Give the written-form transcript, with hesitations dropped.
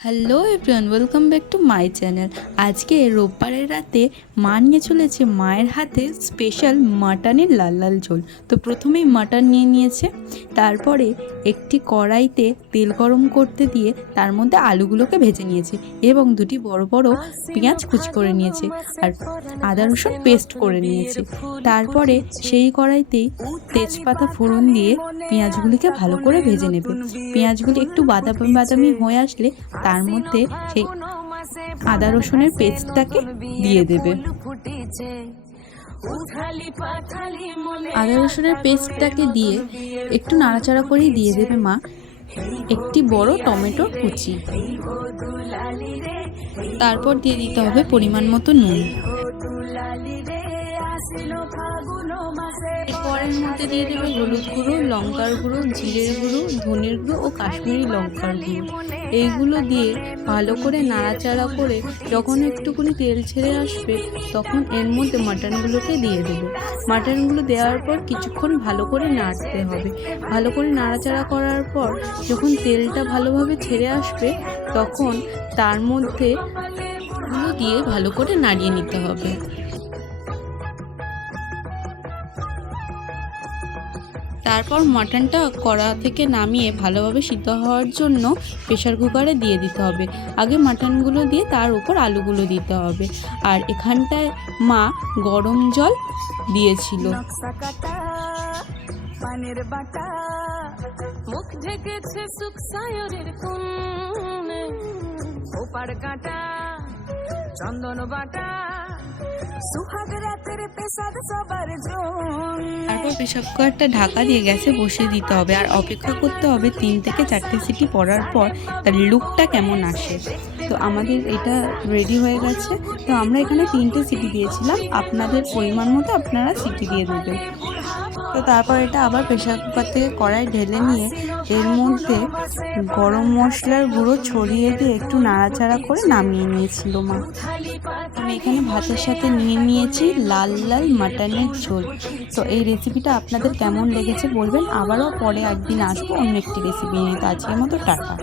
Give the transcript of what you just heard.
Hello everyone, welcome back to my channel. আজকে রোববারের রাতে মা নিয়ে চলেছে মায়ের হাতে স্পেশাল মাটনের লাল লাল ঝোল। তো প্রথমেই মাটন নিয়ে নিয়েছে, তারপরে একটি কড়াইতে তেল গরম করতে দিয়ে তার মধ্যে আলুগুলোকে ভেজে নিয়েছে এবং দুটি বড় বড় পেঁয়াজ কুচি করে নিয়েছে আর আদা রসুন পেস্ট করে নিয়েছে। তারপরে সেই কড়াইতেই তেজপাতা ফোড়ন দিয়ে পেঁয়াজগুলিকে ভালো করে ভেজে নেবে। পেঁয়াজগুলি একটু বাদামি বাদামি হয়ে আসলে তার মধ্যে সেই আদা রসুনের পেস্টটাকে দিয়ে দেবে। আদা রসুনের পেস্টটাকে দিয়ে একটু নাড়াচাড়া করেই দিয়ে দেবে মা একটি বড় টমেটো কুচি। তারপর দিয়ে দিতে হবে পরিমাণ মতো নুন। এরপরের মধ্যে দিয়ে দেবে হলুদ গুঁড়ো, লঙ্কার গুঁড়ো, জিরের গুঁড়ো, ধনের গুঁড়ো ও কাশ্মীরি লঙ্কার গুঁড়ো। এইগুলো দিয়ে ভালো করে নাড়াচাড়া করে যখন একটুখানি তেল ছেড়ে আসবে তখন এর মধ্যে মাটনগুলোকে দিয়ে দেবে। মাটনগুলো দেওয়ার পর কিছুক্ষণ ভালো করে নাড়তে হবে। ভালো করে নাড়াচাড়া করার পর যখন তেলটা ভালোভাবে ছেড়ে আসবে তখন তার মধ্যে গুলো দিয়ে ভালো করে নাড়িয়ে নিতে হবে। তারপর মাটনটা কড়া থেকে নামিয়ে ভালোভাবে সিদ্ধ হওয়ার জন্য প্রেশার কুকারে দিয়ে দিতে হবে। আগে মাটনগুলো দিয়ে তার উপর আলুগুলো দিতে হবে। আর এখানটায় মা গরম জল দিয়েছিল। পানের বাটা মুখ ঢেকেছে সুখ সায়রের কোণে, ওপার কাটা চন্দন বাটা সুহাগ রাতের পেশাদ সবার জন। তারপর প্রেসার কুকারটা ঢাকা দিয়ে গ্যাসে বসিয়ে দিতে হবে আর অপেক্ষা করতে হবে 3 থেকে 4টে সিটি পড়ার পর তার লুকটা কেমন আসে। তো আমাদের এটা রেডি হয়ে গেছে। তো আমরা এখানে 3টে সিটি দিয়েছিলাম, আপনাদের পরিমাণ মতো আপনারা সিটি দিয়ে দেবেন। তো তারপর এটা আবার প্রেসার কুকার থেকে কড়াই ঢেলে নিয়ে এর মধ্যে গরম মশলার গুঁড়ো ছড়িয়ে দিয়ে একটু নাড়াচাড়া করে নামিয়ে নিয়েছিল মা। আমি এখানে ভাতের সাথে নিয়ে নিয়েছি লাল লাল মাটনের ঝোল। তো এই রেসিপিটা আপনাদের কেমন লেগেছে বলবেন। আবারও পরে একদিন আসবো অন্য একটি রেসিপি নিয়ে। তো আজকের মতো টাটা।